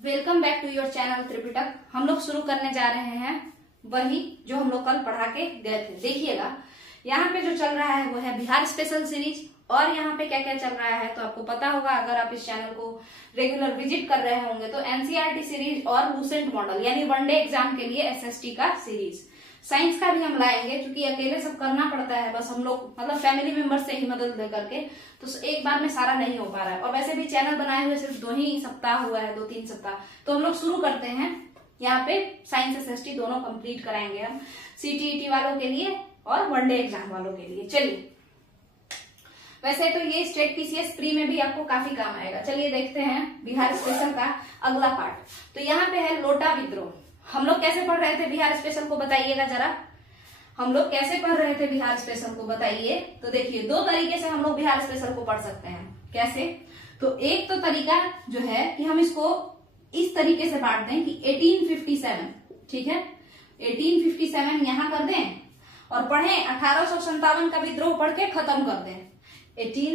Welcome back to your channel Tripitak. हम लोग शुरू करने जा रहे हैं वही जो हम लोग कल पढ़ा के गए थे। देखिएगा यहाँ पे जो चल रहा है वो है बिहार स्पेशल सीरीज। और यहाँ पे क्या क्या चल रहा है तो आपको पता होगा अगर आप इस चैनल को रेगुलर विजिट कर रहे होंगे। तो एनसीईआरटी सीरीज और लूसेंट मॉडल यानी वनडे एग्जाम के लिए एसएसटी का सीरीज। साइंस का भी हम लाएंगे क्योंकि अकेले सब करना पड़ता है, बस हम लोग मतलब फैमिली मेंबर से ही मदद ले करके, तो एक बार में सारा नहीं हो पा रहा है। और वैसे भी चैनल बनाए हुए सिर्फ 2 ही सप्ताह हुआ है, 2-3 सप्ताह। तो हम लोग शुरू करते हैं। यहाँ पे साइंस एसएसटी दोनों कंप्लीट कराएंगे हम, सीटीईटी वालों के लिए और वनडे एग्जाम वालों के लिए। चलिए, वैसे तो ये स्टेट पीसीएस प्री में भी आपको काफी काम आएगा। चलिए देखते हैं बिहार स्पेशल का अगला पार्ट। तो यहाँ पे है लोटा विद्रोह। हम लोग कैसे पढ़ रहे थे बिहार स्पेशल को बताइएगा जरा। हम लोग कैसे पढ़ रहे थे बिहार स्पेशल को बताइए। तो देखिए 2 तरीके से हम लोग बिहार स्पेशल को पढ़ सकते हैं। कैसे? तो एक तो तरीका जो है कि हम इसको इस तरीके से बांट दें कि 1857, ठीक है, 1857 यहां कर दें और पढ़ें 1857 का विद्रोह पढ़ के खत्म कर दें।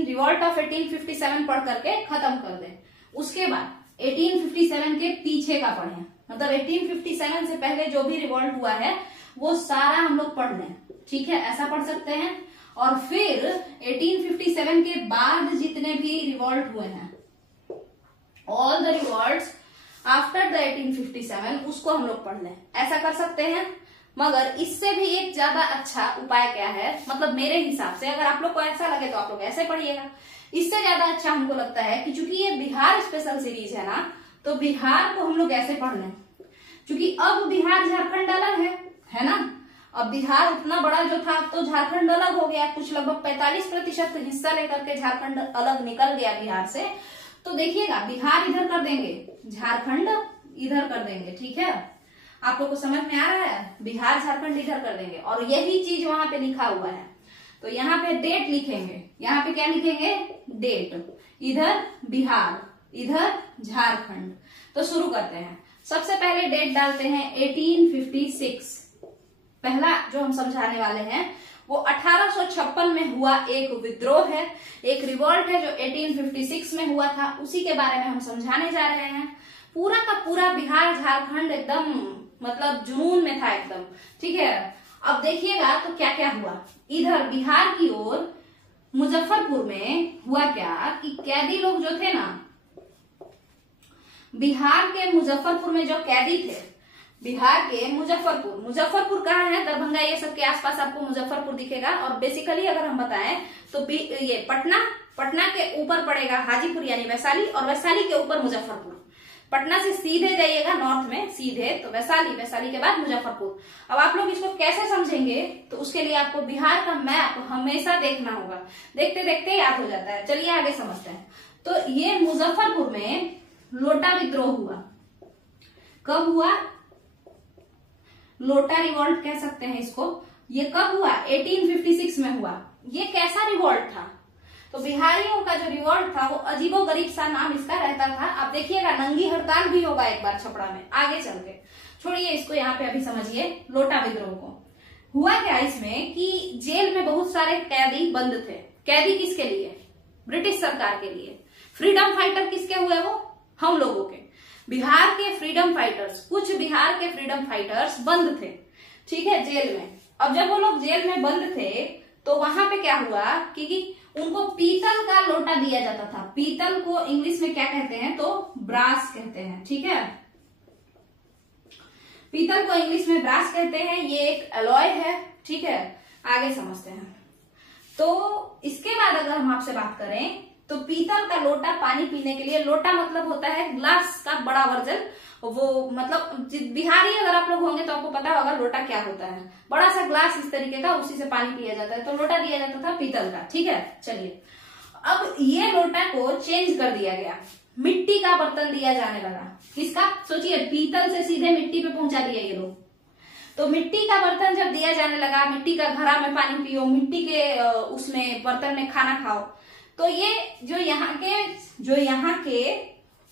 रिवॉल्ट ऑफ 1857 पढ़ करके खत्म कर दें। उसके बाद 1857 के पीछे का पढ़ें, मतलब 1857 से पहले जो भी रिवॉल्ट हुआ है वो सारा हम लोग पढ़ लें, ठीक है, ऐसा पढ़ सकते हैं। और फिर 1857 के बाद जितने भी रिवॉल्ट हुए हैं, all the revolts after the 1857, उसको हम लोग पढ़ लें, ऐसा कर सकते हैं। मगर इससे भी एक ज्यादा अच्छा उपाय क्या है, मतलब मेरे हिसाब से, अगर आप लोग को ऐसा लगे तो आप लोग ऐसे पढ़िएगा। इससे ज्यादा अच्छा हमको लगता है कि चूंकि ये बिहार स्पेशल सीरीज है ना, तो बिहार को हम लोग ऐसे पढ़ लें, क्योंकि अब बिहार झारखंड अलग है ना। अब बिहार उतना बड़ा जो था तो झारखंड अलग हो गया, कुछ लगभग 45% हिस्सा लेकर के झारखंड अलग निकल गया बिहार से। तो देखिएगा बिहार इधर कर देंगे, झारखंड इधर कर देंगे, ठीक है। आप लोग को समझ में आ रहा है? बिहार झारखंड इधर कर देंगे और यही चीज वहां पे लिखा हुआ है। तो यहाँ पे डेट लिखेंगे, यहाँ पे क्या लिखेंगे? डेट। इधर बिहार, इधर झारखंड। तो शुरू करते हैं। सबसे पहले डेट डालते हैं 1856। पहला जो हम समझाने वाले हैं वो 1856 में हुआ एक विद्रोह है, एक रिवॉल्ट है जो 1856 में हुआ था, उसी के बारे में हम समझाने जा रहे हैं। पूरा का पूरा बिहार झारखंड एकदम मतलब जुनून में था एकदम, ठीक है। अब देखिएगा तो क्या क्या हुआ। इधर बिहार की ओर मुजफ्फरपुर में हुआ क्या कि कैदी लोग जो थे ना, बिहार के मुजफ्फरपुर में जो कैदी थे, बिहार के मुजफ्फरपुर कहाँ है? दरभंगा ये सब के आसपास आपको मुजफ्फरपुर दिखेगा। और बेसिकली अगर हम बताएं तो ये पटना के ऊपर पड़ेगा हाजीपुर यानी वैशाली, और वैशाली के ऊपर मुजफ्फरपुर। पटना से सीधे जाइएगा नॉर्थ में सीधे तो वैशाली के बाद मुजफ्फरपुर। अब आप लोग इसको कैसे समझेंगे तो उसके लिए आपको बिहार का मैप हमेशा देखना होगा, देखते देखते याद हो जाता है। चलिए आगे समझते हैं। तो ये मुजफ्फरपुर में लोटा विद्रोह हुआ। कब हुआ? लोटा रिवॉल्ट कह सकते हैं इसको। ये कब हुआ? 1856 में हुआ। ये कैसा रिवॉल्ट था? तो बिहारियों का जो रिवॉल्ट था वो अजीबोगरीब सा नाम इसका रहता था। आप देखिएगा नंगी हड़ताल भी होगा एक बार छपरा में आगे चल के। छोड़िए इसको, यहाँ पे अभी समझिए लोटा विद्रोह को। हुआ क्या इसमें कि जेल में बहुत सारे कैदी बंद थे। कैदी किसके लिए? ब्रिटिश सरकार के लिए। फ्रीडम फाइटर किसके हुए? वो हम लोगों के, बिहार के फ्रीडम फाइटर्स। कुछ बिहार के फ्रीडम फाइटर्स बंद थे, ठीक है, जेल में। अब जब वो लोग जेल में बंद थे तो वहां पे क्या हुआ कि उनको पीतल का लोटा दिया जाता था। पीतल को इंग्लिश में क्या कहते हैं? तो ब्रास कहते हैं, ठीक है। पीतल को इंग्लिश में ब्रास कहते हैं। ये एक अलॉय है, ठीक है। आगे समझते हैं। तो इसके बाद अगर हम आपसे बात करें तो पीतल का लोटा पानी पीने के लिए, लोटा मतलब होता है ग्लास का बड़ा वर्जन। वो मतलब बिहारी अगर आप लोग होंगे तो आपको पता होगा लोटा क्या होता है। बड़ा सा ग्लास इस तरीके का, उसी से पानी पिया जाता है। तो लोटा दिया जाता था पीतल का, ठीक है। चलिए, अब ये लोटा को चेंज कर दिया गया, मिट्टी का बर्तन दिया जाने लगा। किसका? सोचिए, पीतल से सीधे मिट्टी पे पहुंचा दिया ये लोग। तो मिट्टी का बर्तन जब दिया जाने लगा, मिट्टी का घड़ा में पानी पियो, मिट्टी के उसमें बर्तन में खाना खाओ। तो ये जो यहाँ के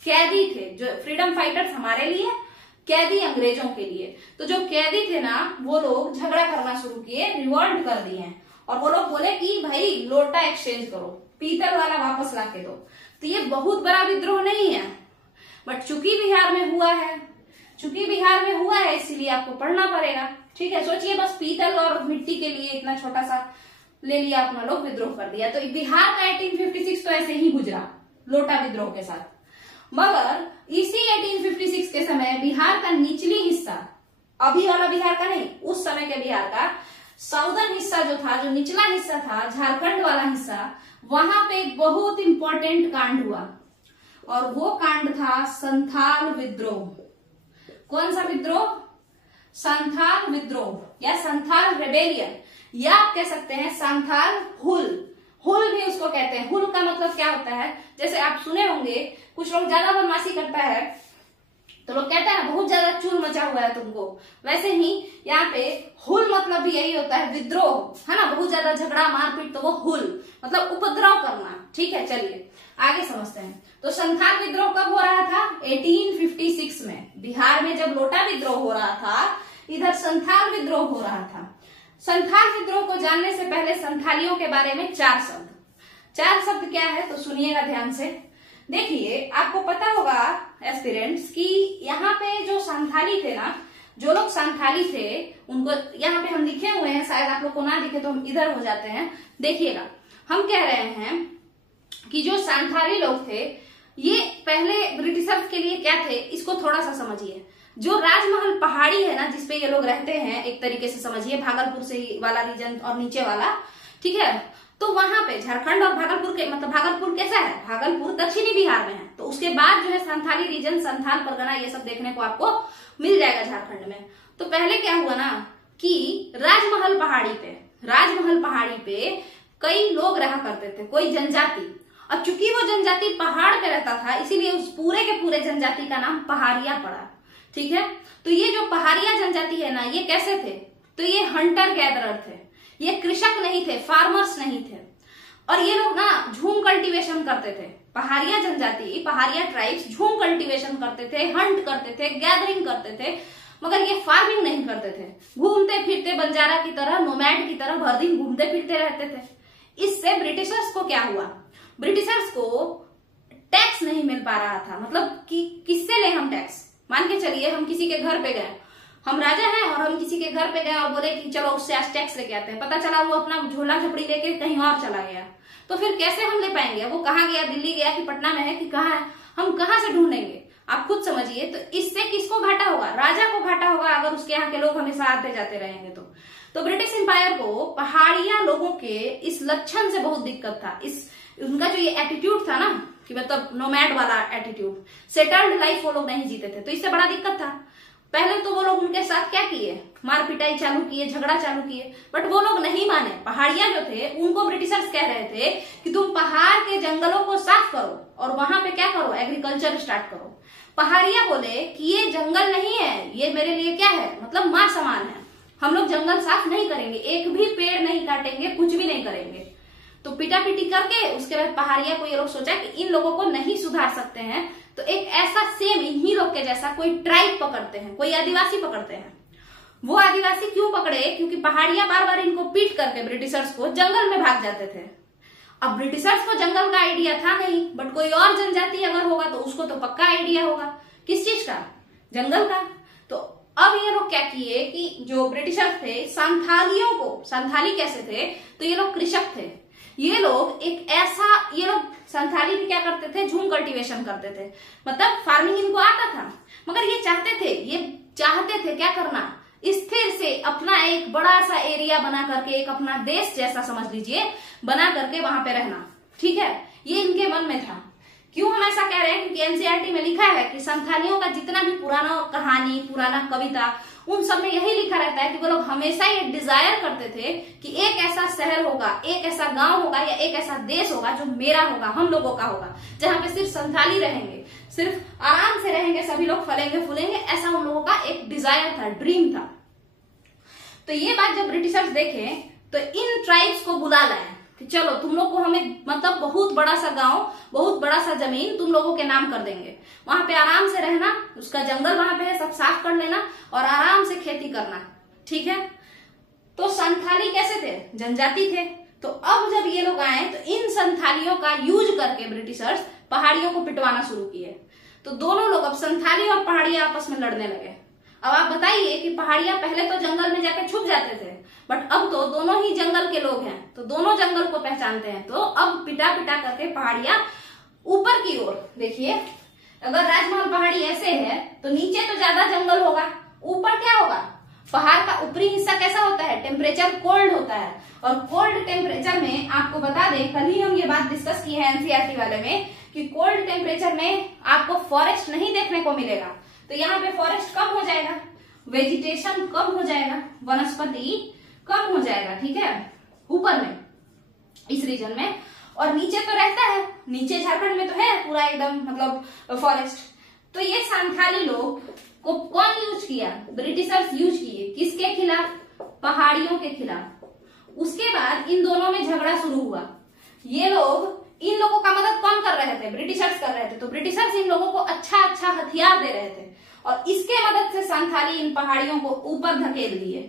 कैदी थे, जो फ्रीडम फाइटर्स हमारे लिए, कैदी अंग्रेजों के लिए। तो जो कैदी थे ना वो लोग झगड़ा करना शुरू किए, रिवॉल्ट कर दिए। और वो लोग बोले कि भाई लोटा एक्सचेंज करो, पीतल वाला वापस ला के दो। तो ये बहुत बड़ा विद्रोह नहीं है, बट चूंकि बिहार में हुआ है इसीलिए आपको पढ़ना पड़ेगा। ठीक है, सोचिए बस पीतल और मिट्टी के लिए इतना छोटा सा ले लिया अपना लोग, विद्रोह कर दिया। तो बिहार का 1856 तो ऐसे ही गुजरा लोटा विद्रोह के साथ। मगर इसी 1856 के समय बिहार का निचली हिस्सा, अभी वाला बिहार का नहीं, उस समय के बिहार का साउदर्न हिस्सा जो था, जो निचला हिस्सा था, झारखंड वाला हिस्सा, वहां पे एक बहुत इंपॉर्टेंट कांड हुआ और वो कांड था संथाल विद्रोह। कौन सा विद्रोह? संथाल विद्रोह या संथाल रेबेलियन, या आप कह सकते हैं संथाल हुल। हुल भी उसको कहते हैं। हुल का मतलब क्या होता है? जैसे आप सुने होंगे कुछ लोग ज्यादा बदमाशी करता है तो लोग कहते हैं बहुत ज्यादा चूल मचा हुआ है तुमको, वैसे ही यहाँ पे हुल मतलब भी यही होता है, विद्रोह, है ना, बहुत ज्यादा झगड़ा मारपीट, तो वो हुल मतलब उपद्रव करना। ठीक है, चलिए आगे समझते हैं। तो संथाल विद्रोह कब हो रहा था? 1856 में। बिहार में जब लोटा विद्रोह हो रहा था, इधर संथाल विद्रोह हो रहा था। संथाल विद्रोह को जानने से पहले संथालियों के बारे में चार शब्द क्या है तो सुनिएगा ध्यान से। देखिए, आपको पता होगा एस्पिरेंट्स कि यहाँ पे जो संथाली थे ना, जो लोग संथाली थे उनको यहाँ पे हम लिखे हुए हैं, शायद आप लोग को ना दिखे तो हम इधर हो जाते हैं। देखिएगा, हम कह रहे हैं कि जो संथाली लोग थे ये पहले ब्रिटिशर्स के लिए क्या थे, इसको थोड़ा सा समझिए। जो राजमहल पहाड़ी है ना जिसपे ये लोग रहते हैं, एक तरीके से समझिए भागलपुर से वाला रीजन और नीचे वाला, ठीक है, तो वहां पे झारखंड और भागलपुर के मतलब भागलपुर कैसा है, भागलपुर दक्षिणी बिहार में है, तो उसके बाद जो है संथाली रीजन, संथाल परगना, ये सब देखने को आपको मिल जाएगा झारखंड में। तो पहले क्या हुआ ना कि राजमहल पहाड़ी पे कई लोग रहा करते थे, कोई जनजाति। अब चूंकि वो जनजाति पहाड़ पे रहता था इसीलिए उस पूरे के पूरे जनजाति का नाम पहाड़िया पड़ा। ठीक है, तो ये जो पहाड़िया जनजाति है ना, ये कैसे थे? तो ये हंटर गैदरर थे, ये कृषक नहीं थे, फार्मर्स नहीं थे, और ये लोग ना झूम कल्टीवेशन करते थे। पहाड़िया जनजाति, पहाड़िया ट्राइब्स झूम कल्टीवेशन करते थे, हंट करते थे, गैदरिंग करते थे, मगर ये फार्मिंग नहीं करते थे। घूमते फिरते बंजारा की तरह, नोमैड की तरह भर दिन घूमते फिरते रहते थे। इससे ब्रिटिशर्स को क्या हुआ? ब्रिटिशर्स को टैक्स नहीं मिल पा रहा था। मतलब कि किससे ले हम टैक्स? मान के चलिए हम किसी के घर पे गए, हम राजा हैं और हम किसी के घर पे गए और बोले कि चलो उससे आज टैक्स लेके आते हैं, पता चला वो अपना झोला झपड़ी लेके कहीं और चला गया, तो फिर कैसे हम ले पाएंगे? वो कहाँ गया, दिल्ली गया कि पटना में है कि कहाँ है, हम कहाँ से ढूंढेंगे? आप खुद समझिए। तो इससे किसको घाटा होगा? राजा को घाटा होगा, अगर उसके यहाँ के लोग हमेशा आते जाते रहेंगे तो ब्रिटिश एम्पायर को पहाड़िया लोगों के इस लक्षण से बहुत दिक्कत था। उनका जो ये एटीट्यूड था ना कि मतलब नोमैड वाला एटीट्यूड, सेटल्ड लाइफ वो लोग नहीं जीते थे, तो इससे बड़ा दिक्कत था। पहले तो वो लोग उनके साथ क्या किए, मार पिटाई चालू किए, झगड़ा चालू किए, बट वो लोग नहीं माने। पहाड़िया जो थे उनको ब्रिटिशर्स कह रहे थे कि तुम पहाड़ के जंगलों को साफ करो और वहां पे क्या करो, एग्रीकल्चर स्टार्ट करो। पहाड़िया बोले कि ये जंगल नहीं है, ये मेरे लिए क्या है, मतलब माँ समान है, हम लोग जंगल साफ नहीं करेंगे, एक भी पेड़ नहीं काटेंगे, कुछ भी नहीं करेंगे। तो पिटा पिटी करके उसके बाद पहाड़िया को ये लोग सोचा कि इन लोगों को नहीं सुधार सकते हैं, तो एक ऐसा सेम इन्हीं लोग के जैसा कोई ट्राइब पकड़ते हैं, कोई आदिवासी पकड़ते हैं। वो आदिवासी क्यों पकड़े? क्योंकि पहाड़िया बार बार इनको पीट करके ब्रिटिशर्स को जंगल में भाग जाते थे। अब ब्रिटिशर्स को जंगल का आइडिया था नहीं, बट कोई और जनजाति अगर होगा तो उसको तो पक्का आइडिया होगा। किस चीज का? जंगल का। तो अब ये लोग क्या किए कि जो ब्रिटिशर्स थे संथालियों को, संथाली कैसे थे, तो ये लोग कृषक थे। ये लोग ये लोग संथाली भी क्या करते थे, झूम कल्टीवेशन करते थे, मतलब फार्मिंग इनको आता था, मगर ये चाहते थे क्या करना, स्थिर से अपना एक बड़ा सा एरिया बना करके, एक अपना देश जैसा समझ लीजिए बना करके वहां पे रहना। ठीक है, ये इनके मन में था। क्यों हम ऐसा कह रहे हैं? क्योंकि एनसीईआरटी में लिखा है कि संथालियों का जितना भी पुराना कहानी, पुराना कविता, उन सब में यही लिखा रहता है कि वो लोग हमेशा ये डिजायर करते थे कि एक ऐसा शहर होगा, एक ऐसा गांव होगा या एक ऐसा देश होगा जो मेरा होगा, हम लोगों का होगा, जहां पे सिर्फ संथाली रहेंगे, सिर्फ आराम से रहेंगे, सभी लोग फलेंगे फूलेंगे, ऐसा उन लोगों का एक डिजायर था, ड्रीम था। तो ये बात जब ब्रिटिशर्स देखे तो इन ट्राइब्स को बुला लाए कि चलो तुम लोग को हमें मतलब बहुत बड़ा सा गांव, बहुत बड़ा सा जमीन तुम लोगों के नाम कर देंगे, वहां पे आराम से रहना, उसका जंगल वहां पे है, सब साफ कर लेना और आराम से खेती करना। ठीक है, तो संथाली कैसे थे? जनजाति थे। तो अब जब ये लोग आए तो इन संथालियों का यूज करके ब्रिटिशर्स पहाड़ियों को पिटवाना शुरू किए। तो दोनों लोग अब संथाली और पहाड़िया आपस में लड़ने लगे। अब आप बताइए कि पहाड़िया पहले तो जंगल में जाकर छुप जाते थे, बट अब तो दोनों ही जंगल के लोग हैं, तो दोनों जंगल को पहचानते हैं। तो अब पिटा पिटा करके पहाड़िया ऊपर की ओर, देखिए अगर राजमहल पहाड़ी ऐसे है तो नीचे तो ज्यादा जंगल होगा, ऊपर क्या होगा, पहाड़ का ऊपरी हिस्सा कैसा होता है, टेम्परेचर कोल्ड होता है। और कोल्ड टेम्परेचर में आपको बता दें, कल ही हम ये बात डिस्कस की है एनसीईआरटी वाले में, कि कोल्ड टेम्परेचर में आपको फॉरेस्ट नहीं देखने को मिलेगा। तो यहाँ पे फॉरेस्ट कम हो जाएगा, वेजिटेशन कम हो जाएगा, वनस्पति कम हो जाएगा, ठीक है, ऊपर में इस रीजन में। और नीचे तो रहता है, नीचे झारखंड में तो है पूरा एकदम मतलब फॉरेस्ट। तो ये संथाली लोग को कौन यूज किया, ब्रिटिशर्स यूज किए, किसके खिलाफ, पहाड़ियों के खिलाफ। उसके बाद इन दोनों में झगड़ा शुरू हुआ। ये लोग इन लोगों का मदद कौन कर रहे थे, ब्रिटिशर्स कर रहे थे। तो ब्रिटिशर्स इन लोगों को अच्छा अच्छा हथियार दे रहे थे और इसके मदद से संथाली इन पहाड़ियों को ऊपर धकेल दिए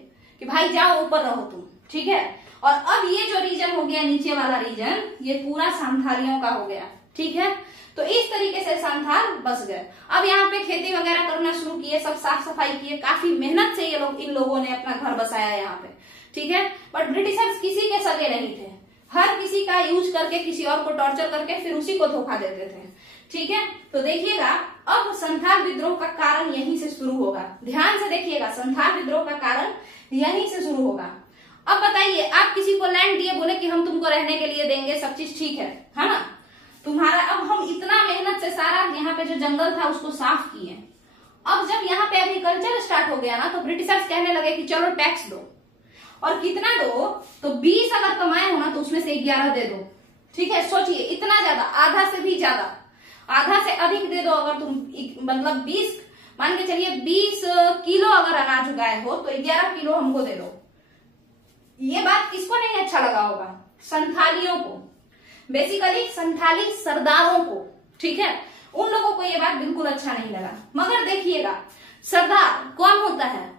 कि भाई जाओ ऊपर रहो तुम, ठीक है। और अब ये जो रीजन हो गया नीचे वाला रीजन, ये पूरा संथालियों का हो गया, ठीक है। तो इस तरीके से संथाल बस गए। अब यहाँ पे खेती वगैरह करना शुरू किए, सब साफ सफाई किए, काफी मेहनत से ये लोग, इन लोगों ने अपना घर बसाया यहाँ पे, ठीक है। बट ब्रिटिशर्स किसी के सगे नहीं थे, हर किसी का यूज करके किसी और को टॉर्चर करके फिर उसी को धोखा देते थे, ठीक है। तो देखिएगा अब संथाल विद्रोह का कारण यहीं से शुरू होगा, ध्यान से देखिएगा, संथाल विद्रोह का कारण यहीं से शुरू होगा। अब बताइए, आप किसी को लैंड दिए, बोले कि हम तुमको रहने के लिए देंगे, सब चीज ठीक है ना, तुम्हारा, अब हम इतना मेहनत से सारा यहाँ पे जो जंगल था उसको साफ किए। अब जब यहाँ पे एग्रीकल्चर स्टार्ट हो गया ना, तो ब्रिटिशर्स कहने लगे कि चलो टैक्स दो, और कितना दो, तो 20 अगर कमाए हो ना तो उसमें से 11 दे दो, ठीक है। सोचिए इतना ज्यादा, आधा से भी ज्यादा, आधा से अधिक दे दो। अगर तुम मतलब 20 मान के चलिए 20 किलो अगर अनाज उगाए हो तो 11 किलो हमको दे दो। ये बात किसको नहीं अच्छा लगा होगा, संथालियों को, बेसिकली संथाली सरदारों को, ठीक है। उन लोगों को ये बात बिल्कुल अच्छा नहीं लगा। मगर देखिएगा सरदार कौन होता है,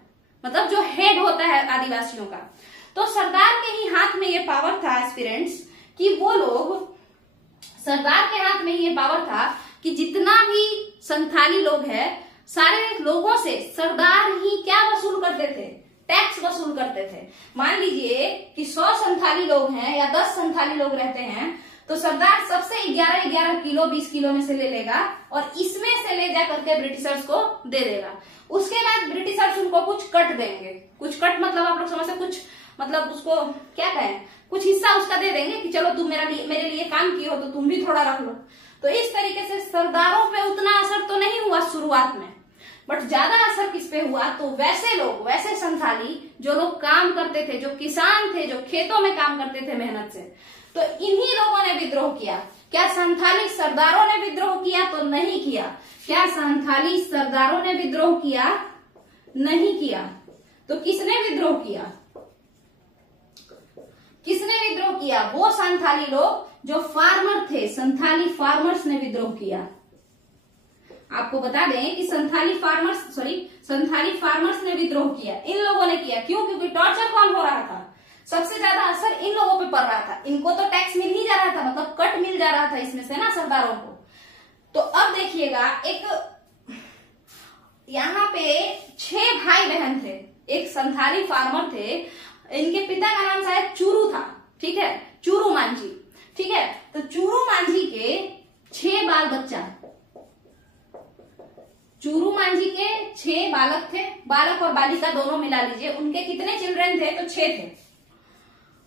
मतलब जो हेड होता है आदिवासियों का, तो सरदार के ही हाथ में ये पावर था एस्पिरेंट्स, कि वो लोग, सरदार के हाथ में ये पावर था कि जितना भी संथाली लोग हैं, सारे लोगों से सरदार ही क्या वसूल करते थे, टैक्स वसूल करते थे। मान लीजिए कि 100 संथाली लोग हैं या 10 संथाली लोग रहते हैं, तो सरदार सबसे 11 किलो 20 किलो में से ले लेगा और इसमें से ले जा करके ब्रिटिशर्स को दे देगा। उसके बाद ब्रिटिशर्स उनको कुछ कट देंगे, कुछ कट मतलब आप लोग समझते, कुछ मतलब उसको क्या कहें, कुछ हिस्सा उसका दे देंगे कि चलो तुम मेरे लिए काम किए हो तो तुम भी थोड़ा रख लो। तो इस तरीके से सरदारों पे उतना असर तो नहीं हुआ शुरुआत में, बट ज्यादा असर किस पे हुआ, तो वैसे लोग, वैसे संथाली जो लोग काम करते थे, जो किसान थे, जो खेतों में काम करते थे मेहनत से, तो इन्हीं लोगों ने विद्रोह किया। क्या संथाली सरदारों ने विद्रोह किया, तो नहीं किया। क्या संथाली सरदारों ने विद्रोह किया, नहीं किया। तो किसने विद्रोह किया, किसने विद्रोह किया, वो संथाली लोग जो फार्मर थे, संथाली फार्मर्स ने विद्रोह किया। आपको बता दें कि संथाली फार्मर्स ने विद्रोह किया, इन लोगों ने किया। क्यों, क्योंकि टॉर्चर कौन हो रहा था, सबसे ज्यादा असर इन लोगों पे पड़ रहा था। इनको तो टैक्स मिल ही जा रहा था, मतलब कट मिल जा रहा था इसमें से ना सरदारों को। तो अब देखिएगा, एक यहाँ पे 6 भाई बहन थे, एक संथाली फार्मर थे, इनके पिता का नाम शायद चूरू था, ठीक है, चूरू मांझी, ठीक है। तो चूरू मांझी के 6 बाल बच्चा, चूरू मांझी के 6 बालक थे, बालक और बालिका दोनों मिला लीजिए। उनके कितने चिल्ड्रन थे, तो 6 थे।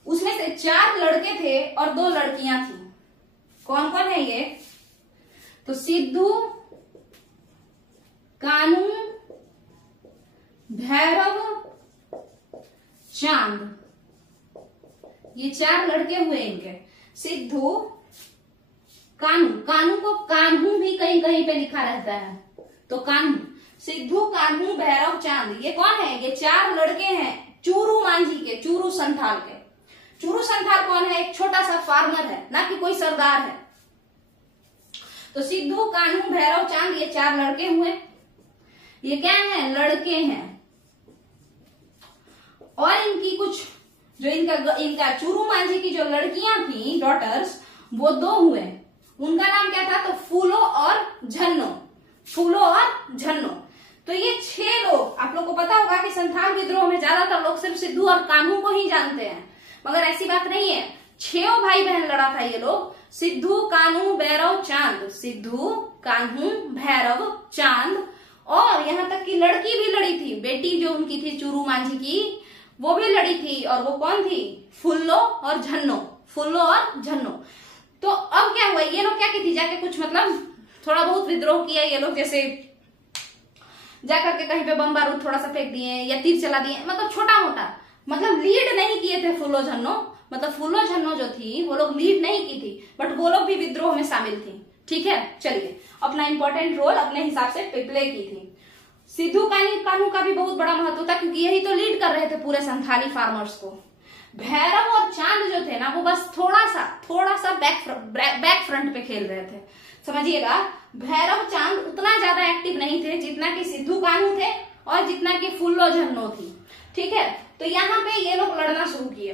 उसमें से 4 लड़के थे और 2 लड़कियां थी। कौन कौन है ये, तो सिद्धू, कानू, भैरव, चांद, ये 4 लड़के हुए इनके। सिद्धू, कानू, कानू को कान्हू भी कहीं कहीं पे लिखा रहता है, तो कान्हू, सिद्धू, कान्हू, भैरव, चांद, ये कौन है, ये 4 लड़के हैं चूरू मांझी के, चूरू संथाल के। चूरू संथाल कौन है, एक छोटा सा फार्मर है, ना कि कोई सरदार है। तो सिद्धू, कान्हू, भैरव, चांद, ये 4 लड़के हुए। ये क्या है, लड़के हैं। और इनकी कुछ जो इनका चूरू मांझी की जो लड़कियां थी, डॉटर्स, वो 2 हुए। उनका नाम क्या था, तो फूलो और झन्नो। फूलो और झन्नो। तो ये 6 लोग, आप लोग को पता होगा कि संथाल विद्रोह में ज्यादातर लोग सिर्फ सिद्धू और कान्हू को ही जानते हैं, मगर ऐसी बात नहीं है। 6 भाई बहन लड़ा था ये लोग, सिद्धू, कान्हू, भैरव, चांद। सिद्धू, कान्हू, भैरव, चांद, और यहाँ तक कि लड़की भी लड़ी थी, बेटी जो उनकी थी चूरू मांझी की, वो भी लड़ी थी। और वो कौन थी? फुल्लो और झन्नो। फुल्लो और झन्नो। तो अब क्या हुआ, ये लोग क्या की थी, जाके कुछ मतलब थोड़ा बहुत विद्रोह किया ये लोग, जैसे जाकर के कहीं पे बम बारूद थोड़ा सा फेंक दिए या तीर चला दिए, मतलब छोटा मोटा, मतलब लीड नहीं किए थे फुल्लो झन्नो। मतलब फुल्लो झन्नो जो थी वो लोग लीड नहीं की थी, बट वो लोग भी विद्रोह में शामिल थी। ठीक है, चलिए अपना इंपॉर्टेंट रोल अपने हिसाब से प्ले की थी। सिद्धू कान्हू का भी बहुत बड़ा महत्व था, क्योंकि यही तो लीड कर रहे थे पूरे संथाली फार्मर्स को। भैरव और चांद जो थे ना, वो बस थोड़ा सा बैक फ्रंट पे खेल रहे थे। समझिएगा, भैरव चांद उतना ज्यादा एक्टिव नहीं थे जितना कि सिद्धू कान्हू थे और जितना कि फुल्लो झन्नो थी। ठीक है, तो यहाँ पे ये लोग लड़ना शुरू किए।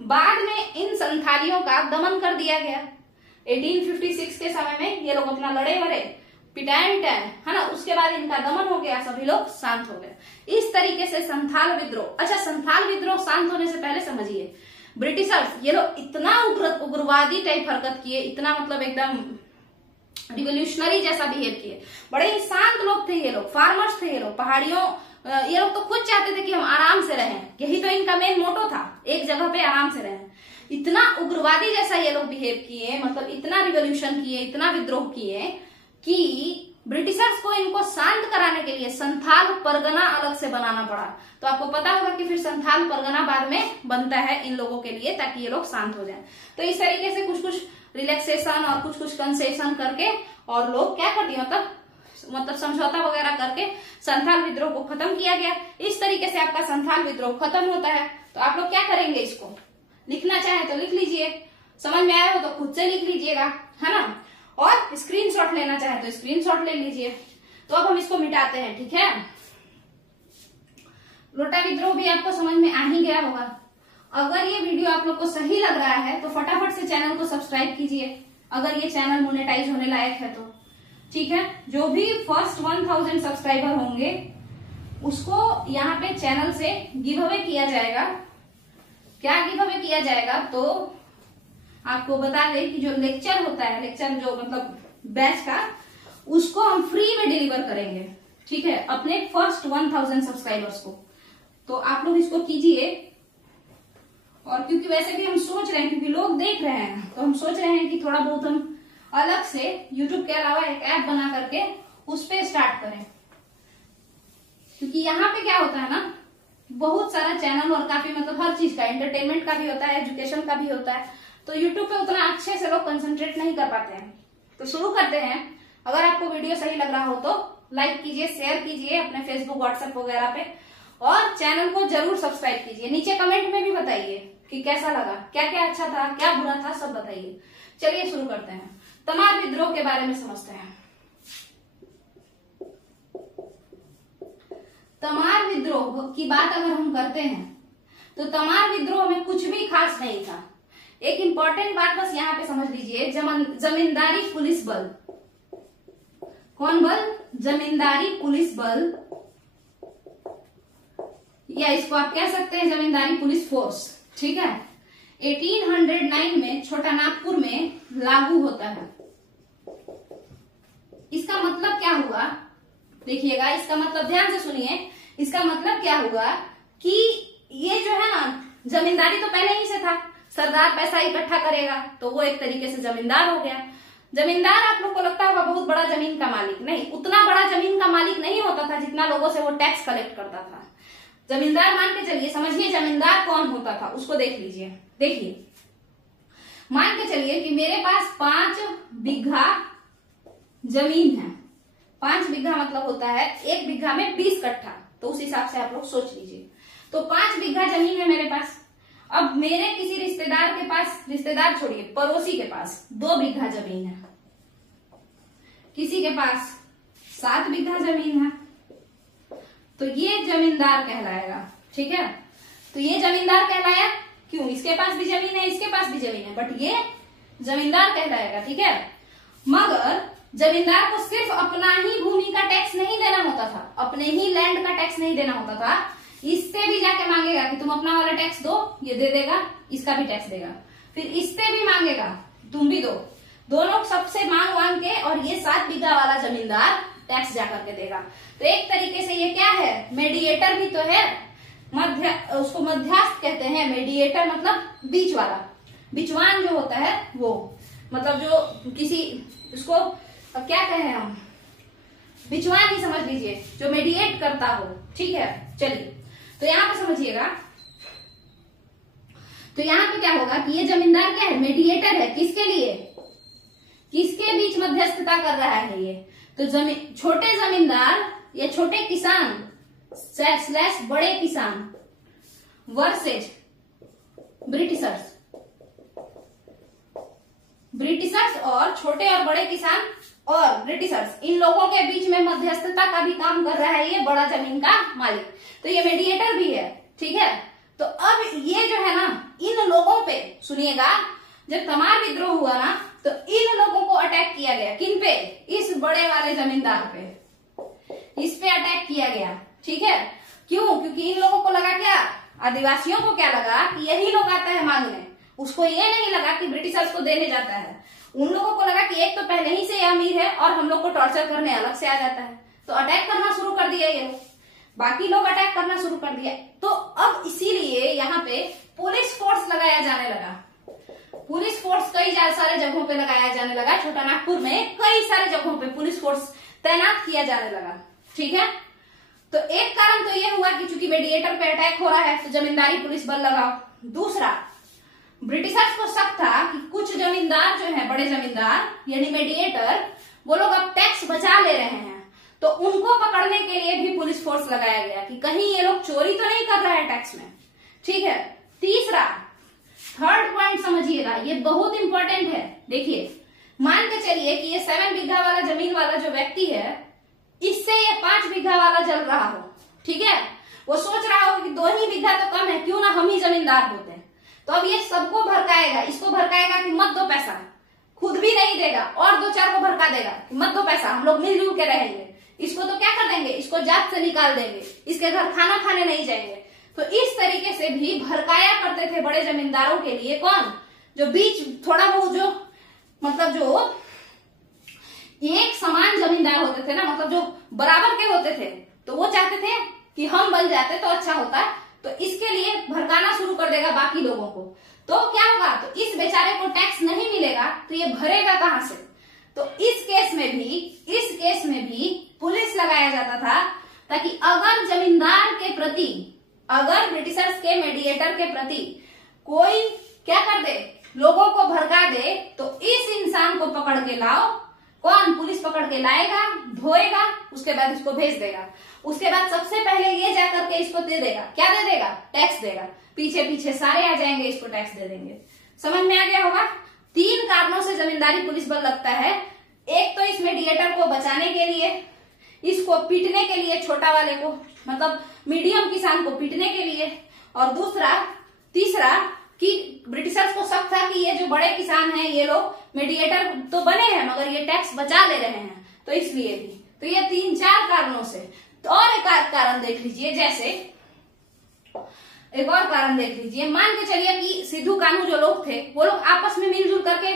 बाद में इन संथालियों का दमन कर दिया गया। 1856 के समय में ये लोग अपना लड़े वड़े, पिटाए है ना, उसके बाद इनका दमन हो गया, सभी लोग शांत हो गए। इस तरीके से संथाल विद्रोह। अच्छा, संथाल विद्रोह शांत होने से पहले समझिए, ब्रिटिशर्स ये लोग इतना उग्रवादी टाइप हरकत किए, इतना मतलब एकदम रिवोल्यूशनरी जैसा बिहेव किए। बड़े ही शांत लोग थे ये लोग, फार्मर्स थे ये लोग, पहाड़ियों, ये लोग तो खुद चाहते थे कि हम आराम से रहें, यही तो इनका मेन मोटो था, एक जगह पे आराम से रहें। इतना उग्रवादी जैसा ये लोग बिहेव किए, मतलब इतना रिवोल्यूशन किए, इतना विद्रोह किए कि ब्रिटिशर्स को इनको शांत कराने के लिए संथाल परगना अलग से बनाना पड़ा। तो आपको पता होगा कि फिर संथाल परगना बाद में बनता है इन लोगों के लिए, ताकि ये लोग शांत हो जाएं। तो इस तरीके से कुछ कुछ रिलैक्सेशन और कुछ कुछ कंसेशन करके और लोग क्या कर दिया, मतलब समझौता वगैरह करके संथाल विद्रोह को खत्म किया गया। इस तरीके से आपका संथाल विद्रोह खत्म होता है। तो आप लोग क्या करेंगे, इसको लिखना चाहे तो लिख लीजिए, समझ में आया हो तो खुद से लिख लीजिएगा, है ना, और स्क्रीनशॉट लेना चाहे तो स्क्रीनशॉट ले लीजिए। तो अब हम इसको मिटाते हैं। ठीक है, लोटा विद्रोह भी आपको समझ में आ ही गया होगा। अगर ये वीडियो आप लोग को सही लग रहा है तो फटाफट से चैनल को सब्सक्राइब कीजिए, अगर ये चैनल मोनेटाइज होने लायक है तो। ठीक है, जो भी फर्स्ट 1000 सब्सक्राइबर होंगे उसको यहाँ पे चैनल से गिव अवे किया जाएगा। क्या गिव अवे किया जाएगा, तो आपको बता दें कि जो लेक्चर होता है, लेक्चर जो मतलब बैच का, उसको हम फ्री में डिलीवर करेंगे। ठीक है, अपने फर्स्ट 1000 सब्सक्राइबर्स को। तो आप लोग इसको कीजिए। और क्योंकि वैसे भी हम सोच रहे हैं, क्योंकि लोग देख रहे हैं, तो हम सोच रहे हैं कि थोड़ा बहुत हम अलग से YouTube के अलावा एक ऐप बना करके उस पे स्टार्ट करें। क्योंकि यहाँ पे क्या होता है ना, बहुत सारा चैनल और काफी मतलब हर चीज का, एंटरटेनमेंट का भी होता है, एजुकेशन का भी होता है, तो YouTube पे उतना अच्छे से लोग कंसंट्रेट नहीं कर पाते हैं। तो शुरू करते हैं। अगर आपको वीडियो सही लग रहा हो तो लाइक कीजिए, शेयर कीजिए अपने फेसबुक, व्हाट्सएप वगैरह पे, और चैनल को जरूर सब्सक्राइब कीजिए। नीचे कमेंट में भी बताइए कि कैसा लगा, क्या क्या अच्छा था, क्या बुरा था, सब बताइए। चलिए शुरू करते हैं। तमार विद्रोह के बारे में समझते हैं। तमार विद्रोह की बात अगर हम करते हैं तो तमार विद्रोह में कुछ भी खास नहीं था। एक इंपॉर्टेंट बात बस यहाँ पे समझ लीजिए, जमींदारी पुलिस बल। कौन बल? जमींदारी पुलिस बल, या इसको आप कह सकते हैं जमींदारी पुलिस फोर्स। ठीक है, 1809 में छोटा नागपुर में लागू होता है। इसका मतलब क्या हुआ, देखिएगा, इसका मतलब ध्यान से सुनिए। इसका मतलब क्या हुआ कि ये जो है ना, जमींदारी तो पहले ही से था, सरदार पैसा इकट्ठा करेगा तो वो एक तरीके से जमींदार हो गया। जमींदार आप लोग को लगता होगा बहुत बड़ा जमीन का मालिक, नहीं, उतना बड़ा जमीन का मालिक नहीं होता था जितना लोगों से वो टैक्स कलेक्ट करता था। जमींदार मान के चलिए, समझिए जमींदार कौन होता था उसको देख लीजिए। देखिए, मान के चलिए कि मेरे पास 5 बीघा जमीन है। 5 बीघा मतलब होता है 1 बीघा में 20 कट्ठा, तो उस हिसाब से आप लोग सोच लीजिए। तो 5 बीघा जमीन है मेरे पास। अब मेरे किसी रिश्तेदार के पास, रिश्तेदार छोड़िए, पड़ोसी के पास 2 बीघा जमीन है, किसी के पास 7 बीघा जमीन है, तो ये जमींदार कहलाएगा। ठीक है, तो ये जमींदार कहलाया क्यों? इसके पास भी जमीन है, इसके पास भी जमीन है, बट ये जमींदार कहलाएगा। ठीक है, मगर जमींदार को सिर्फ अपना ही भूमि का टैक्स नहीं देना होता था, अपने ही लैंड का टैक्स नहीं देना होता था, इससे भी जाके मांगेगा कि तुम अपना वाला टैक्स दो, ये दे देगा, इसका भी टैक्स देगा, फिर इससे भी मांगेगा तुम भी दो, दोनों सबसे मांग मांग के, और ये 7 बीघा वाला जमींदार टैक्स जाकर के देगा। तो एक तरीके से ये क्या है, मेडिएटर भी तो है, उसको मध्यस्थ कहते हैं। मेडिएटर मतलब बीच वाला, बिचवान जो होता है वो, मतलब जो किसी, उसको अब क्या कहें हम, बिचवान ही समझ लीजिए, जो मेडिएट करता हो। ठीक है, चलिए तो यहाँ पे समझिएगा, तो यहाँ पे क्या होगा कि ये जमींदार क्या है, मेडिएटर है, किसके लिए, किसके बीच मध्यस्थता कर रहा है ये, तो छोटे जमींदार या छोटे किसान स्लैश बड़े किसान वर्सेज ब्रिटिशर्स और छोटे और बड़े किसान और ब्रिटिशर्स, इन लोगों के बीच में मध्यस्थता का भी काम कर रहा है ये बड़ा जमीन का मालिक, तो ये मेडिएटर भी है। ठीक है, तो अब ये जो है ना, इन लोगों पे सुनिएगा, जब तमार विद्रोह हुआ ना, तो इन लोगों को अटैक किया गया, किन पे, इस बड़े वाले जमींदार पे, इस पे अटैक किया गया। ठीक है, क्यों, क्योंकि इन लोगों को लगा क्या, आदिवासियों को क्या लगा कि यही लोग आता है मांगने, उसको ये नहीं लगा कि ब्रिटिशर्स को देने जाता है, उन लोगों को लगा कि एक तो पहले ही से अमीर है और हम लोग को टॉर्चर करने अलग से आ जाता है, तो अटैक करना शुरू कर दिया ये, बाकी लोग अटैक करना शुरू कर दिया। तो अब इसीलिए यहाँ पे पुलिस फोर्स लगाया जाने लगा, पुलिस फोर्स कई सारे जगहों पे लगाया जाने लगा, छोटा नागपुर में कई सारे जगहों पे पुलिस फोर्स तैनात किया जाने लगा। ठीक है, तो एक कारण तो ये हुआ कि चूंकि मेडिएटर पे अटैक हो रहा है तो जमींदारी पुलिस बल लगाओ। दूसरा, ब्रिटिशर्स को शक था कि कुछ जमींदार जो है, बड़े जमींदार यानी मेडिएटर, वो लोग अब टैक्स बचा ले रहे हैं, तो उनको पकड़ने के लिए भी पुलिस फोर्स लगाया गया कि कहीं ये लोग चोरी तो नहीं कर रहा है टैक्स में। ठीक है, तीसरा, थर्ड पॉइंट समझिएगा, ये बहुत इंपॉर्टेंट है। देखिए, मान के चलिए कि ये 7 बीघा वाला जमीन वाला जो व्यक्ति है, इससे ये 5 बीघा वाला जल रहा हो। ठीक है, वो सोच रहा हो कि 2 ही बीघा तो कम है, क्यों ना हम ही जमींदार होते हैं। तो अब ये सबको भड़काएगा, इसको भड़काएगा कि मत दो पैसा, खुद भी नहीं देगा और 2-4 को भड़का देगा कि मत दो पैसा, हम लोग मिलजुल के रहेंगे। इसको तो क्या कर देंगे, इसको जात से निकाल देंगे, इसके घर खाना खाने नहीं जाएंगे। तो इस तरीके से भी भड़काया करते थे बड़े जमींदारों के लिए, कौन, जो बीच थोड़ा बहुत जो, मतलब जो एक समान जमींदार होते थे ना, मतलब जो बराबर के होते थे, तो वो चाहते थे कि हम बन जाते तो अच्छा होता, तो इसके लिए भड़काना शुरू कर देगा बाकी लोगों को। तो क्या होगा, तो इस बेचारे को टैक्स नहीं मिलेगा, तो ये भरेगा कहां से। तो इस केस में भी पुलिस लगाया जाता था, ताकि अगर जमींदार के प्रति, अगर ब्रिटिशर्स के मेडिएटर के प्रति कोई क्या कर दे, लोगों को भड़का दे, तो इस इंसान को पकड़ के लाओ, कौन, पुलिस पकड़ के लाएगा, धोएगा, उसके बाद इसको भेज देगा। उसके बाद सबसे पहले ये जाकर के इसको दे देगा, क्या दे देगा, टैक्स देगा, पीछे पीछे सारे आ जाएंगे, इसको टैक्स दे देंगे। समझ में आ गया होगा। 3 कारणों से जमींदारी पुलिस बल लगता है, एक तो इस मेडिएटर को बचाने के लिए, इसको पीटने के लिए, छोटा वाले को, मतलब मीडियम किसान को पीटने के लिए, और तीसरा कि ब्रिटिशर्स को शक था कि ये जो बड़े किसान हैं, ये लोग मेडिएटर तो बने हैं मगर ये टैक्स बचा ले रहे हैं, तो इसलिए भी। तो ये 3-4 कारणों से। तो और एक कारण देख लीजिए, जैसे एक और कारण देख लीजिए, मान के चलिए कि सिद्धू कान्हू जो लोग थे, वो लोग आपस में मिलजुल करके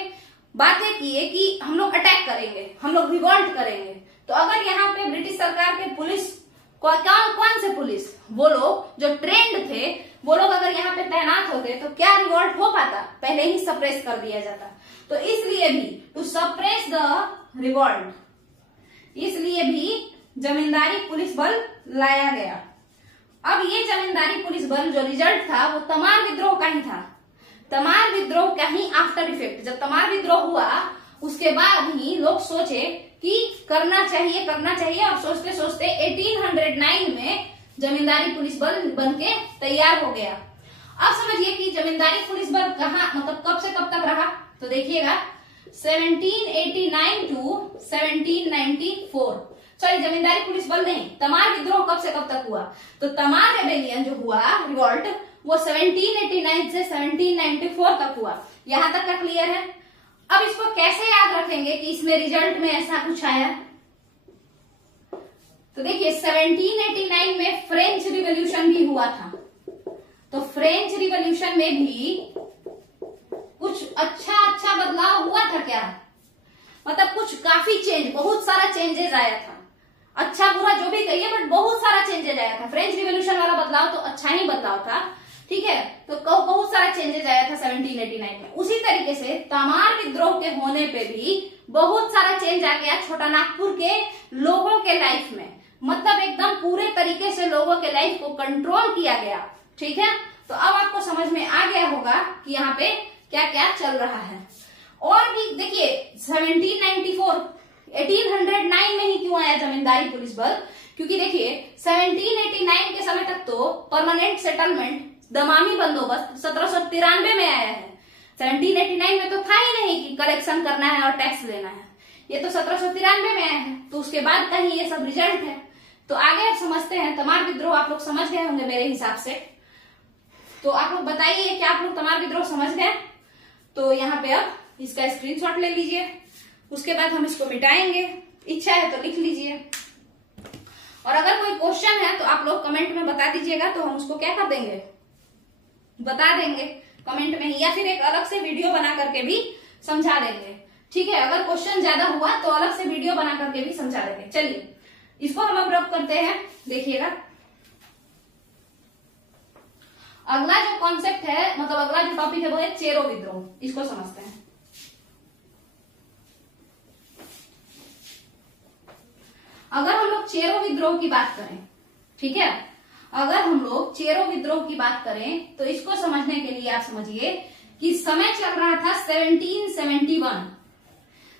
बातें किए कि हम लोग अटैक करेंगे, हम लोग रिवॉल्ट करेंगे। तो अगर यहाँ पे ब्रिटिश सरकार के पुलिस, कौन से पुलिस, वो लोग जो ट्रेंड थे, वो लोग अगर यहाँ पे तैनात होते तो क्या रिवॉल्ट हो पाता, पहले ही सप्रेस कर दिया जाता। तो इसलिए भी टू सप्रेस द रिवॉल्ट, इसलिए भी जमींदारी पुलिस बल लाया गया। अब ये जमींदारी पुलिस बल जो रिजल्ट था वो तमार विद्रोह का ही था। तमार विद्रोह का ही आफ्टर इफेक्ट, जब तमार विद्रोह हुआ उसके बाद ही लोग सोचे कि करना चाहिए, और सोचते सोचते 1809 में जमींदारी पुलिस बल बनके तैयार हो गया। अब समझिए कि जमींदारी पुलिस बल कहाँ, मतलब कब से कब तक रहा, तो देखिएगा 1789 टू 1794। सॉरी, जमींदारी पुलिस बल नहीं, तमार विद्रोह कब से कब तक हुआ, तो तमार रेबेलियन जो हुआ, रिवॉल्ट, वो 1789 से 1794 तक हुआ। यहां तक का क्लियर है। अब इसको कैसे याद रखेंगे कि इसमें रिजल्ट में ऐसा कुछ आया? तो देखिए 1789 में फ्रेंच रिवॉल्यूशन भी हुआ था, तो फ्रेंच रिवॉल्यूशन में भी कुछ अच्छा बदलाव हुआ था क्या? मतलब कुछ काफी चेंज, बहुत सारा चेंजेस आया था, अच्छा बुरा जो भी कहिए बट बहुत सारा चेंजेस आया था। फ्रेंच रिवॉल्यूशन वाला बदलाव तो अच्छा ही बदलाव था, ठीक है, तो बहुत सारा चेंजेस आया था 1789 में। उसी तरीके से तमार विद्रोह के होने पे भी बहुत सारा चेंज आ गया छोटा नागपुर के लोगों के लाइफ में, मतलब एकदम पूरे तरीके से लोगों के लाइफ को कंट्रोल किया गया, ठीक है। तो अब आपको समझ में आ गया होगा कि यहाँ पे क्या क्या चल रहा है। और भी देखिए 1794 1809 में ही क्यों आया जमींदारी पुलिस बल? क्योंकि देखिए 1789 के समय तक तो परमानेंट सेटलमेंट दमामी बंदोबस्त 1793 में आया है। 1789 में तो था ही नहीं कि कलेक्शन करना है और टैक्स लेना है, ये तो 1793 में आया है, तो उसके बाद का ही ये सब रिजल्ट है। तो आगे आप समझते हैं तमार विद्रोह, आप लोग समझ गए होंगे मेरे हिसाब से। तो आप लोग बताइए क्या आप लोग तमार विद्रोह समझ गए? तो यहाँ पे अब इसका स्क्रीनशॉट ले लीजिए, उसके बाद हम इसको मिटाएंगे, इच्छा है तो लिख लीजिए, और अगर कोई क्वेश्चन है तो आप लोग कमेंट में बता दीजिएगा, तो हम उसको क्या कर देंगे, बता देंगे कमेंट में, या फिर एक अलग से वीडियो बना करके भी समझा देंगे, ठीक है। अगर क्वेश्चन ज्यादा हुआ तो अलग से वीडियो बना करके भी समझा देंगे। चलिए इसको हम अब रब करते हैं, देखिएगा अगला जो कॉन्सेप्ट है, मतलब अगला जो टॉपिक है वो है चेरो विद्रोह, इसको समझते हैं। अगर हम लोग चेरो विद्रोह की बात करें, ठीक है, अगर हम लोग चेरो विद्रोह की बात करें तो इसको समझने के लिए आप समझिए कि समय चल रहा था 1771।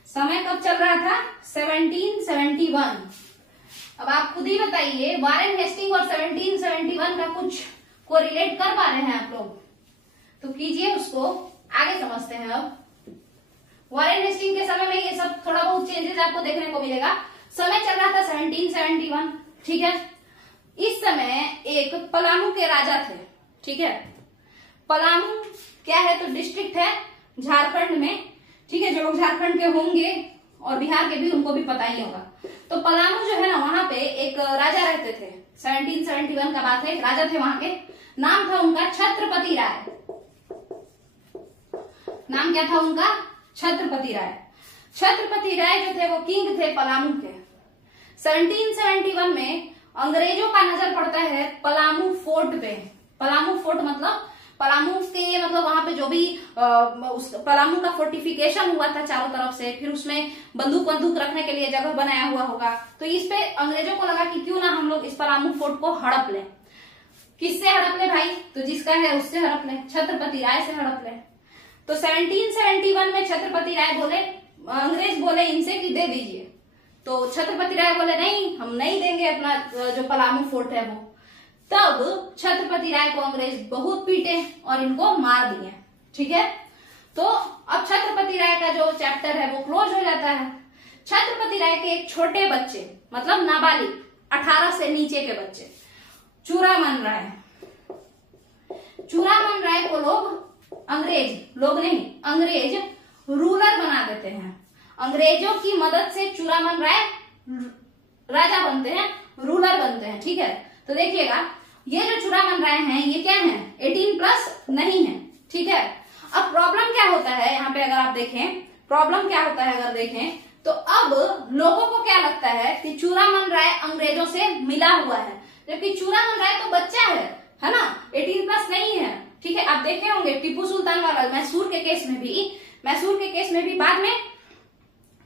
समय कब चल रहा था? 1771। अब आप खुद ही बताइए, वारेन हेस्टिंग और 1771 का कुछ को रिलेट कर पा रहे हैं आप लोग? तो कीजिए उसको, आगे समझते हैं। अब वारेन हेस्टिंग के समय में ये सब थोड़ा बहुत चेंजेस आपको देखने को मिलेगा। समय चल रहा था 1771, ठीक है। इस समय एक पलामू के राजा थे, ठीक है। पलामू क्या है? तो डिस्ट्रिक्ट है झारखंड में, ठीक है। जो लोग झारखंड के होंगे और बिहार के भी, उनको भी पता ही होगा। तो पलामू जो है ना, वहां पे एक राजा रहते थे, 1771 का बात है, राजा थे वहां के, नाम था उनका छत्रपति राय। नाम क्या था उनका? छत्रपति राय। छत्रपति राय जो थे वो किंग थे पलामू के। 1771 में अंग्रेजों का नजर पड़ता है पलामू फोर्ट पे। पलामू फोर्ट मतलब पलामू के, मतलब वहां पे जो भी उस पलामू का फोर्टिफिकेशन हुआ था चारों तरफ से, फिर उसमें बंदूक रखने के लिए जगह बनाया हुआ होगा। तो इस पे अंग्रेजों को लगा कि क्यों ना हम लोग इस पलामू फोर्ट को हड़प लें। किससे हड़प ले भाई? तो जिसका है उससे हड़प ले, छत्रपति राय से हड़प ले। तो 1771 में छत्रपति राय बोले, अंग्रेज बोले इनसे कि दे दीजिए। तो छत्रपति राय बोले नहीं, हम नहीं देंगे अपना जो पलामू फोर्ट है वो। तब छत्रपति राय को अंग्रेज बहुत पीटे और इनको मार दिए, ठीक है। तो अब छत्रपति राय का जो चैप्टर है वो क्लोज हो जाता है। छत्रपति राय के एक छोटे बच्चे, मतलब नाबालिग 18 से नीचे के बच्चे, चूड़ामन राय। चूड़ामन राय को अंग्रेज रूलर बना देते हैं। अंग्रेजों की मदद से चूड़ामन राय राजा बनते हैं, रूलर बनते हैं, ठीक है। तो देखिएगा ये जो चूड़ामन राय हैं ये क्या है? 18+ नहीं है, ठीक है। अब प्रॉब्लम क्या होता है यहाँ पे, अगर आप देखें प्रॉब्लम क्या होता है, अगर देखें तो अब लोगों को क्या लगता है कि चूड़ामन राय अंग्रेजों से मिला हुआ है, जबकि चूड़ामन राय तो बच्चा है ना, 18+ नहीं है, ठीक है। आप देखे होंगे टीपू सुल्तान वाला मैसूर के केस में भी बाद में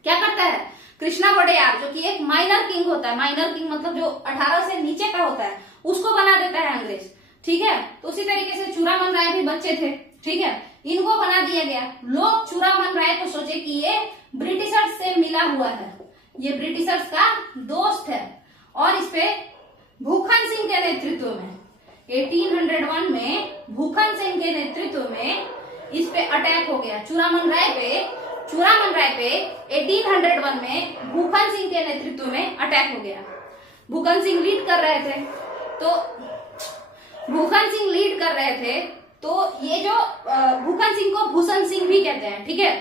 क्या करता है, कृष्णा वोडेयार, जो कि एक माइनर किंग होता है, माइनर किंग मतलब जो 18 से नीचे का होता है, उसको बना देता है अंग्रेज, ठीक है। तो उसी तरीके से चूड़ामन राय भी बच्चे थे, ठीक है, इनको बना दिया गया। लोग चूड़ामन राय को सोचे कि ये ब्रिटिशर्स से मिला हुआ है, ये ब्रिटिशर्स का दोस्त है, और इस पे भूखन सिंह के नेतृत्व में 1801 में भूखन सिंह के नेतृत्व में इस पे अटैक हो गया। चूड़ामन राय पे 1801 में भूखन सिंह के नेतृत्व में अटैक हो गया। भूखन सिंह लीड कर रहे थे, तो ये जो भूखन सिंह को भूषण सिंह भी कहते हैं, ठीक है।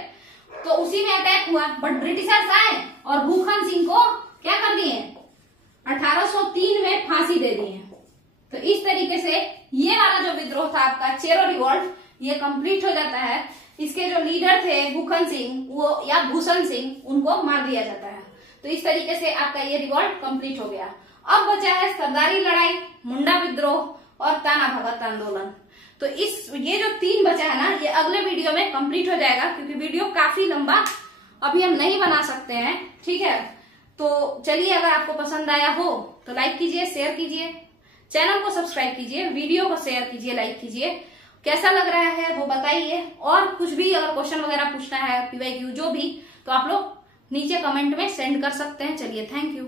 तो उसी में अटैक हुआ, बट ब्रिटिशर्स आए और भूखन सिंह को क्या कर दिए, 1803 में फांसी दे दी है। तो इस तरीके से ये वाला जो विद्रोह था आपका चेरो रिवॉल्ट, ये कंप्लीट हो जाता है। इसके जो लीडर थे भूखन सिंह वो या भूषण सिंह, उनको मार दिया जाता है। तो इस तरीके से आपका ये रिवॉल्ट कंप्लीट हो गया। अब बचा है सरदारी लड़ाई, मुंडा विद्रोह और ताना भगत आंदोलन। तो ये जो 3 बचा है ना, ये अगले वीडियो में कंप्लीट हो जाएगा, क्योंकि वीडियो काफी लंबा अभी हम नहीं बना सकते हैं, ठीक है। तो चलिए, अगर आपको पसंद आया हो तो लाइक कीजिए, शेयर कीजिए, चैनल को सब्सक्राइब कीजिए, वीडियो को शेयर कीजिए, लाइक कीजिए। कैसा लग रहा है वो बताइए, और कुछ भी अगर क्वेश्चन वगैरह पूछना है, PYQ जो भी, तो आप लोग नीचे कमेंट में सेंड कर सकते हैं। चलिए, थैंक यू।